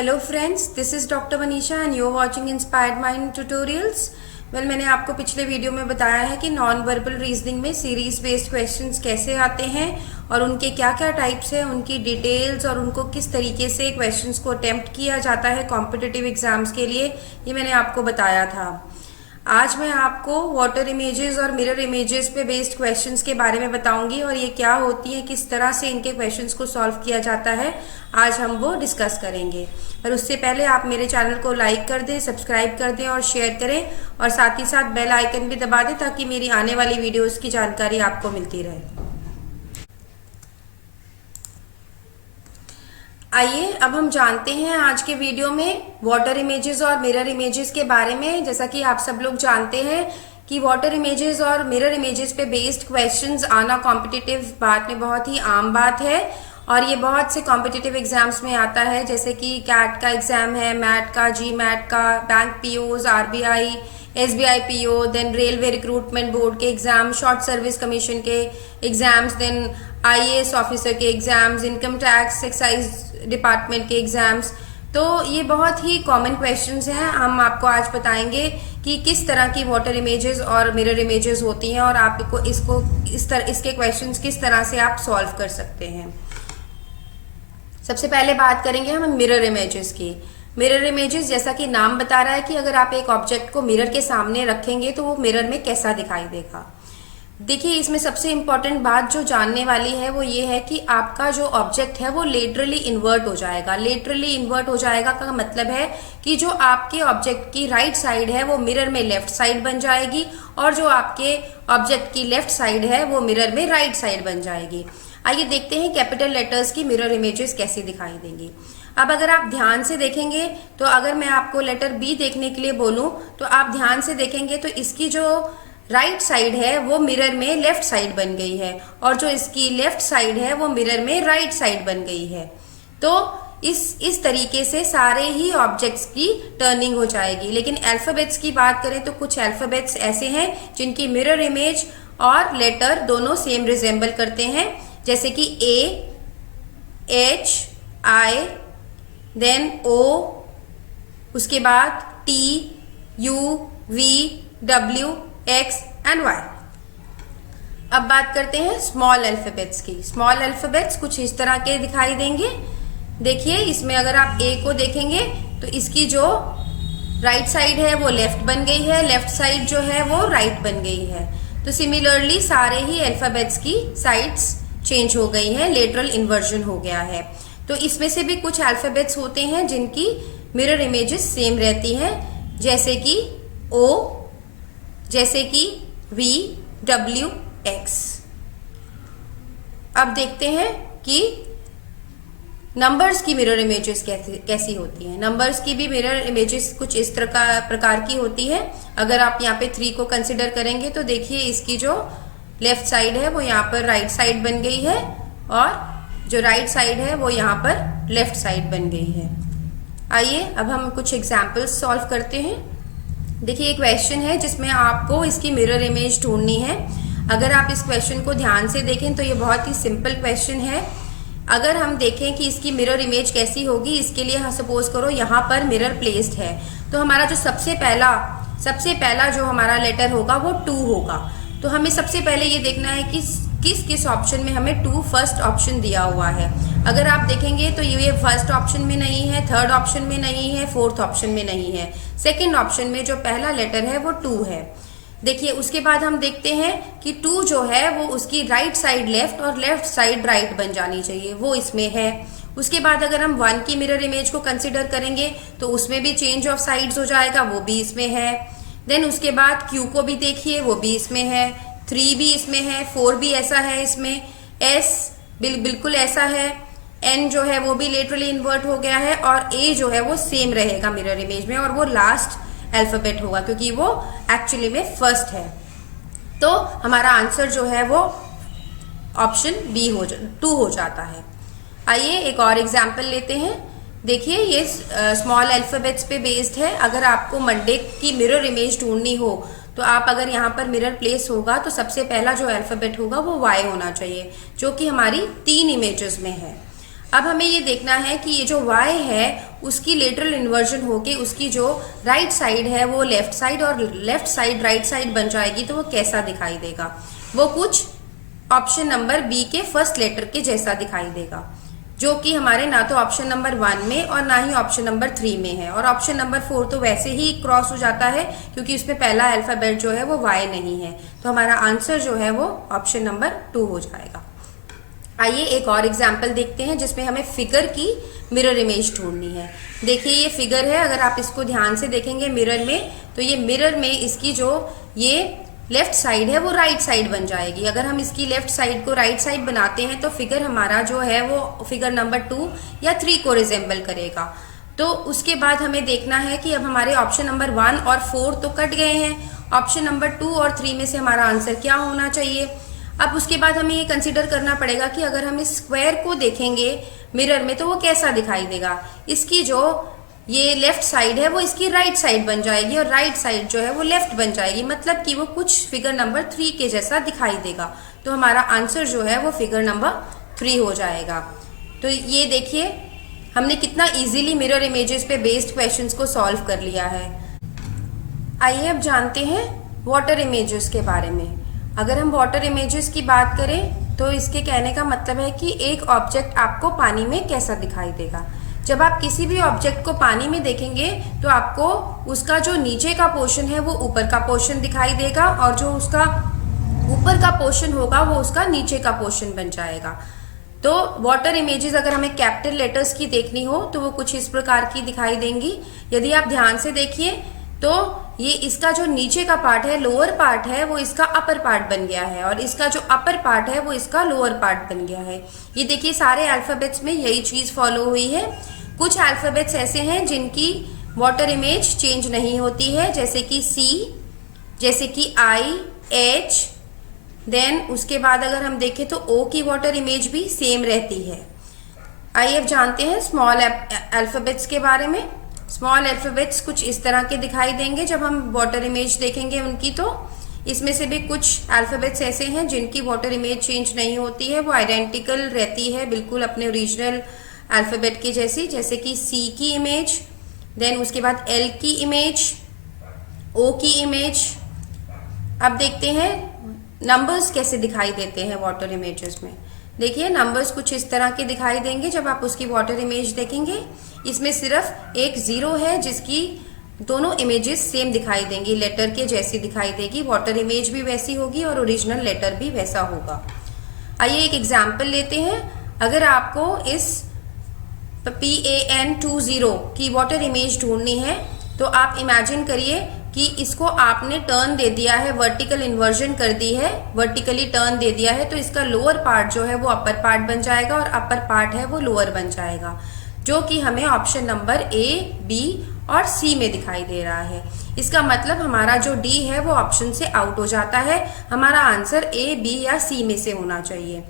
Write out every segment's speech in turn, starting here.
Hello friends, this is doctor Manisha and you are watching inspired mind tutorials. मैंने आपको पिछले video में बताया है कि नॉन वर्बल रीजनिंग में सीरीज बेस्ड क्वेश्चंस कैसे आते हैं और उनके क्या क्या टाइप्स हैं, उनकी डिटेल्स और उनको किस तरीके से क्वेश्चंस को अटेम्प्ट किया जाता है कॉम्पिटिटिव एग्जाम्स के लिए, ये मैंने आपको बताया था। आज मैं आपको वाटर इमेजेस और मिरर इमेजेस पे बेस्ड क्वेश्चंस के बारे में बताऊंगी और ये क्या होती हैं, किस तरह से इनके क्वेश्चंस को सॉल्व किया जाता है, आज हम वो डिस्कस करेंगे। पर उससे पहले आप मेरे चैनल को लाइक कर दें, सब्सक्राइब कर दें और शेयर करें और साथ ही साथ बेल आइकन भी दबा दें ताकि मेरी आने वाली वीडियोस की जानकारी आपको मिलती रहे। आइए अब हम जानते हैं आज के वीडियो में वाटर इमेजेस और मिरर इमेजेस के बारे में। जैसा कि आप सब लोग जानते हैं कि वाटर इमेजेस और मिरर इमेजेस पे बेस्ड क्वेश्चंस आना कॉम्पिटिटिव बात में बहुत ही आम बात है और ये बहुत से कॉम्पिटिटिव एग्जाम्स में आता है, जैसे कि कैट का एग्जाम है, मैट का, जी मैट का, bank POs, RBI, SBI PO, then railway recruitment board के एग्जाम, शॉर्ट सर्विस कमीशन के एग्जाम्स, देन आईएएस ऑफिसर के exams, income tax excise department के एग्जाम्स। तो ये बहुत ही कॉमन क्वेश्चंस हैं। हम आपको आज बताएंगे कि किस तरह की वाटर इमेजेस और मिरर इमेजेस होती हैं और आपको इसके क्वेश्चंस किस तरह से आप सॉल्व कर सकते हैं। सबसे पहले बात करेंगे हम मिरर इमेजेस की। मिरर इमेजेस, जैसा कि नाम बता रहा है कि अगर आप एक ऑब्जेक्ट को मिरर के सामने रखेंगे तो वो मिरर में कैसा दिखाई देगा। देखिए, इसमें सबसे इम्पॉर्टेंट बात जो जानने वाली है वो ये है कि आपका जो ऑब्जेक्ट है वो लेटरली इन्वर्ट हो जाएगा। लेटरली इन्वर्ट हो जाएगा का मतलब है कि जो आपके ऑब्जेक्ट की राइट साइड है वो मिरर में लेफ्ट साइड बन जाएगी और जो आपके ऑब्जेक्ट की लेफ्ट साइड है वो मिरर में राइट साइड बन जाएगी। आइए देखते हैं कैपिटल लेटर्स की मिरर इमेजेस कैसी दिखाई देंगी। अब अगर आप ध्यान से देखेंगे तो अगर मैं आपको लेटर बी देखने के लिए बोलूं तो आप ध्यान से देखेंगे तो इसकी जो राइट साइड है वो मिरर में लेफ्ट साइड बन गई है और जो इसकी लेफ्ट साइड है वो मिरर में राइट साइड बन गई है। तो इस तरीके से सारे ही ऑब्जेक्ट्स की टर्निंग हो जाएगी। लेकिन अल्फाबेट्स की बात करें तो कुछ अल्फाबेट्स ऐसे हैं जिनकी मिरर इमेज और लेटर दोनों सेम रिजेंबल करते हैं, जैसे कि ए, एच, आई, देन ओ, उसके बाद T, U, V, W, X and Y. अब बात करते हैं स्मॉल अल्फाबेट्स की। स्मॉल अल्फाबेट्स कुछ इस तरह के दिखाई देंगे। देखिए, इसमें अगर आप ए को देखेंगे तो इसकी जो राइट साइड है वो लेफ्ट बन गई है, लेफ्ट साइड जो है वो राइट बन गई है। तो सिमिलरली सारे ही अल्फाबेट्स की साइड्स चेंज हो गई हैं, लेटरल इन्वर्जन हो गया है। तो इसमें से भी कुछ अल्फाबेट्स होते हैं जिनकी मिरर इमेजेस सेम रहती हैं, जैसे कि ओ, जैसे कि वी, डब्ल्यू, एक्स। अब देखते हैं कि नंबर्स की मिरर इमेजेस कैसी होती हैं। नंबर्स की भी मिरर इमेजेस कुछ इस प्रकार की होती है। अगर आप यहाँ पे 3 को कंसिडर करेंगे तो देखिए इसकी जो लेफ्ट साइड है वो यहाँ पर राइट साइड बन गई है और जो राइट साइड है वो यहाँ पर लेफ्ट साइड बन गई है। आइए अब हम कुछ एग्जाम्पल्स सॉल्व करते हैं। देखिए, एक क्वेश्चन है जिसमें आपको इसकी मिरर इमेज ढूंढनी है। अगर आप इस क्वेश्चन को ध्यान से देखें तो ये बहुत ही सिंपल क्वेश्चन है। अगर हम देखें कि इसकी मिरर इमेज कैसी होगी, इसके लिए हम सपोज करो यहाँ पर मिरर प्लेस्ड है तो हमारा जो सबसे पहला जो हमारा लेटर होगा वो 2 होगा। तो हमें सबसे पहले ये देखना है कि किस ऑप्शन में हमें 2 फर्स्ट ऑप्शन दिया हुआ है। अगर आप देखेंगे तो ये फर्स्ट ऑप्शन में नहीं है, थर्ड ऑप्शन में नहीं है, फोर्थ ऑप्शन में नहीं है। सेकंड ऑप्शन में जो पहला लेटर है वो 2 है। देखिए, उसके बाद हम देखते हैं कि 2 जो है वो उसकी राइट साइड लेफ्ट और लेफ्ट साइड राइट बन जानी चाहिए, वो इसमें है। उसके बाद अगर हम 1 की मिरर इमेज को कंसिडर करेंगे तो उसमें भी चेंज ऑफ साइड्स हो जाएगा, वो भी इसमें है। देन उसके बाद Q को भी देखिए, वो भी इसमें है, 3 भी इसमें है, 4 भी ऐसा है इसमें, S बिल्कुल ऐसा है, N जो है वो भी लेटरली इन्वर्ट हो गया है और A जो है वो सेम रहेगा मिरर इमेज में और वो लास्ट अल्फाबेट होगा क्योंकि वो एक्चुअली में फर्स्ट है। तो हमारा आंसर जो है वो ऑप्शन बी 2 हो जाता है। आइए एक और एग्जाम्पल लेते हैं। देखिए, ये स्मॉल अल्फाबेट्स पे बेस्ड है। अगर आपको मंडे की मिरर इमेज ढूंढनी हो तो आप अगर यहाँ पर मिरर प्लेस होगा तो सबसे पहला जो अल्फाबेट होगा वो Y होना चाहिए, जो कि हमारी 3 इमेजेस में है। अब हमें ये देखना है कि ये जो y है उसकी लेटरल इन्वर्जन होके उसकी जो राइट साइड है वो लेफ्ट साइड और लेफ्ट साइड राइट साइड बन जाएगी, तो वो कैसा दिखाई देगा। वो कुछ ऑप्शन नंबर बी के फर्स्ट लेटर के जैसा दिखाई देगा, जो कि हमारे ना तो ऑप्शन नंबर 1 में और ना ही ऑप्शन नंबर 3 में है। और ऑप्शन नंबर 4 तो वैसे ही क्रॉस हो जाता है क्योंकि उसमें पहला अल्फाबेट जो है वो y नहीं है, तो हमारा आंसर जो है वो ऑप्शन नंबर 2 हो जाएगा। आइए एक और एग्जाम्पल देखते हैं जिसमें हमें फिगर की मिरर इमेज ढूंढनी है। देखिए ये फिगर है, अगर आप इसको ध्यान से देखेंगे मिरर में, तो ये मिरर में इसकी जो ये लेफ्ट साइड है वो राइट साइड बन जाएगी। अगर हम इसकी लेफ्ट साइड को राइट साइड बनाते हैं तो फिगर हमारा जो है वो फिगर नंबर 2 या 3 को रिजेंबल करेगा। तो उसके बाद हमें देखना है कि अब हमारे ऑप्शन नंबर 1 और 4 तो कट गए हैं, ऑप्शन नंबर 2 और 3 में से हमारा आंसर क्या होना चाहिए। अब उसके बाद हमें ये कंसिडर करना पड़ेगा कि अगर हम इस स्क्वायर को देखेंगे मिरर में तो वो कैसा दिखाई देगा। इसकी जो ये लेफ्ट साइड है वो इसकी राइट साइड बन जाएगी और राइट साइड जो है वो लेफ्ट बन जाएगी, मतलब कि वो कुछ फिगर नंबर 3 के जैसा दिखाई देगा। तो हमारा आंसर जो है वो फिगर नंबर 3 हो जाएगा। तो ये देखिए हमने कितना इजीली मिरर इमेजेस पे बेस्ड क्वेश्चंस को सॉल्व कर लिया है। आइए अब जानते हैं वाटर इमेजेस के बारे में। अगर हम वाटर इमेजेस की बात करें तो इसके कहने का मतलब है कि एक ऑब्जेक्ट आपको पानी में कैसा दिखाई देगा। जब आप किसी भी ऑब्जेक्ट को पानी में देखेंगे तो आपको उसका जो नीचे का पोर्शन है वो ऊपर का पोर्शन दिखाई देगा और जो उसका ऊपर का पोर्शन होगा वो उसका नीचे का पोर्शन बन जाएगा। तो वाटर इमेजेस अगर हमें कैपिटल लेटर्स की देखनी हो तो वो कुछ इस प्रकार की दिखाई देंगी। यदि आप ध्यान से देखिए तो ये इसका जो नीचे का पार्ट है, लोअर पार्ट है, वो इसका अपर पार्ट बन गया है और इसका जो अपर पार्ट है वो इसका लोअर पार्ट बन गया है। ये देखिए सारे अल्फाबेट्स में यही चीज फॉलो हुई है। कुछ अल्फाबेट्स ऐसे हैं जिनकी वाटर इमेज चेंज नहीं होती है, जैसे कि C, जैसे कि I, H। देन उसके बाद अगर हम देखें तो O की वाटर इमेज भी सेम रहती है। आइए अब जानते हैं स्मॉल अल्फाबेट्स के बारे में। स्मॉल अल्फाबेट्स कुछ इस तरह के दिखाई देंगे जब हम वाटर इमेज देखेंगे उनकी। तो इसमें से भी कुछ अल्फाबेट्स ऐसे हैं जिनकी वाटर इमेज चेंज नहीं होती है, वो आइडेंटिकल रहती है बिल्कुल अपने ओरिजिनल अल्फाबेट की जैसी, जैसे कि C की इमेज, देन उसके बाद L की इमेज, O की इमेज। अब देखते हैं नंबर्स कैसे दिखाई देते हैं वाटर इमेजेस में। देखिए नंबर्स कुछ इस तरह के दिखाई देंगे जब आप उसकी वाटर इमेज देखेंगे। इसमें सिर्फ एक 0 है जिसकी दोनों इमेजेस सेम दिखाई देंगी, लेटर के जैसी दिखाई देगी। वाटर इमेज भी वैसी होगी और ओरिजिनल लेटर भी वैसा होगा। आइए एक एग्जाम्पल लेते हैं। अगर आपको इस PAN20 की वाटर इमेज ढूंढनी है तो आप इमेजिन करिए कि इसको आपने टर्न दे दिया है, वर्टिकल इन्वर्जन कर दी है, वर्टिकली टर्न दे दिया है, तो इसका लोअर पार्ट जो है वो अपर पार्ट बन जाएगा और अपर पार्ट है वो लोअर बन जाएगा, जो कि हमें ऑप्शन नंबर A, B और C में दिखाई दे रहा है। इसका मतलब हमारा जो D है वो ऑप्शन से आउट हो जाता है। हमारा आंसर A, B या C में से होना चाहिए।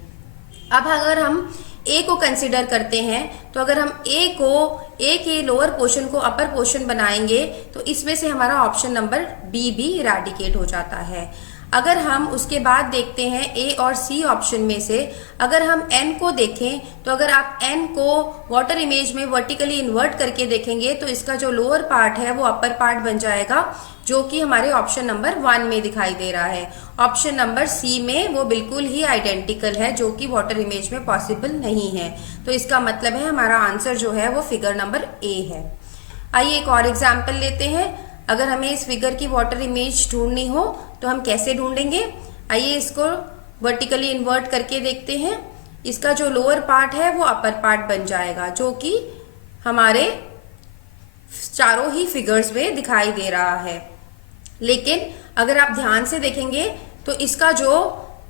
अब अगर हम A को कंसिडर करते हैं तो अगर हम A के लोअर पोर्शन को अपर पोर्शन बनाएंगे तो इसमें से हमारा ऑप्शन नंबर B भी इरेडिकेट हो जाता है। अगर हम उसके बाद देखते हैं A और C ऑप्शन में से अगर हम N को देखें तो अगर आप N को वाटर इमेज में वर्टिकली इन्वर्ट करके देखेंगे तो इसका जो लोअर पार्ट है वो अपर पार्ट बन जाएगा, जो कि हमारे ऑप्शन नंबर 1 में दिखाई दे रहा है। ऑप्शन नंबर C में वो बिल्कुल ही आइडेंटिकल है, जो कि वाटर इमेज में पॉसिबल नहीं है। तो इसका मतलब है हमारा आंसर जो है वो फिगर नंबर A है। आइए एक और एग्जाम्पल लेते हैं। अगर हमें इस फिगर की वाटर इमेज ढूंढनी हो तो हम कैसे ढूंढेंगे। आइए इसको वर्टिकली इन्वर्ट करके देखते हैं। इसका जो लोअर पार्ट है वो अपर पार्ट बन जाएगा, जो कि हमारे चारों ही फिगर्स में दिखाई दे रहा है। लेकिन अगर आप ध्यान से देखेंगे तो इसका जो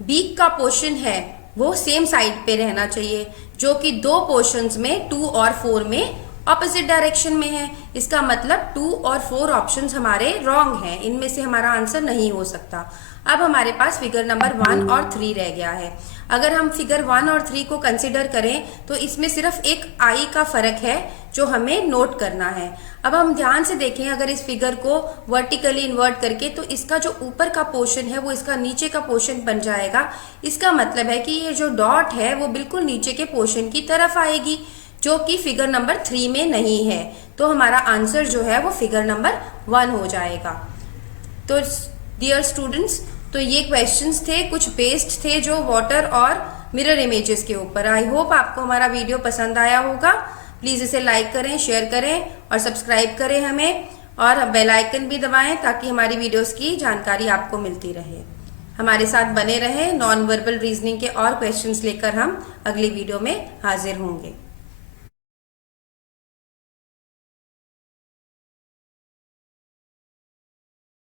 बीक का पोर्शन है वो सेम साइड पे रहना चाहिए, जो कि दो पोर्शंस में 2 और 4 में ऑपोजिट डायरेक्शन में है। इसका मतलब 2 और 4 ऑप्शंस हमारे रॉन्ग हैं, इनमें से हमारा आंसर नहीं हो सकता। अब हमारे पास फिगर नंबर 1 और 3 रह गया है। अगर हम फिगर 1 और 3 को कंसिडर करें तो इसमें सिर्फ एक आई का फर्क है जो हमें नोट करना है। अब हम ध्यान से देखें, अगर इस फिगर को वर्टिकली इन्वर्ट करके तो इसका जो ऊपर का पोर्शन है वो इसका नीचे का पोर्शन बन जाएगा। इसका मतलब है कि ये जो डॉट है वो बिल्कुल नीचे के पोर्शन की तरफ आएगी, जो कि फिगर नंबर 3 में नहीं है। तो हमारा आंसर जो है वो फिगर नंबर 1 हो जाएगा। तो डियर स्टूडेंट्स, तो ये क्वेश्चंस थे, कुछ बेस्ड थे जो वाटर और मिरर इमेजेस के ऊपर। आई होप आपको हमारा वीडियो पसंद आया होगा। प्लीज़ इसे लाइक करें, शेयर करें और सब्सक्राइब करें हमें, और बेल आइकन भी दबाएं ताकि हमारी वीडियोस की जानकारी आपको मिलती रहे। हमारे साथ बने रहें। नॉन वर्बल रीजनिंग के और क्वेश्चंस लेकर हम अगली वीडियो में हाजिर होंगे।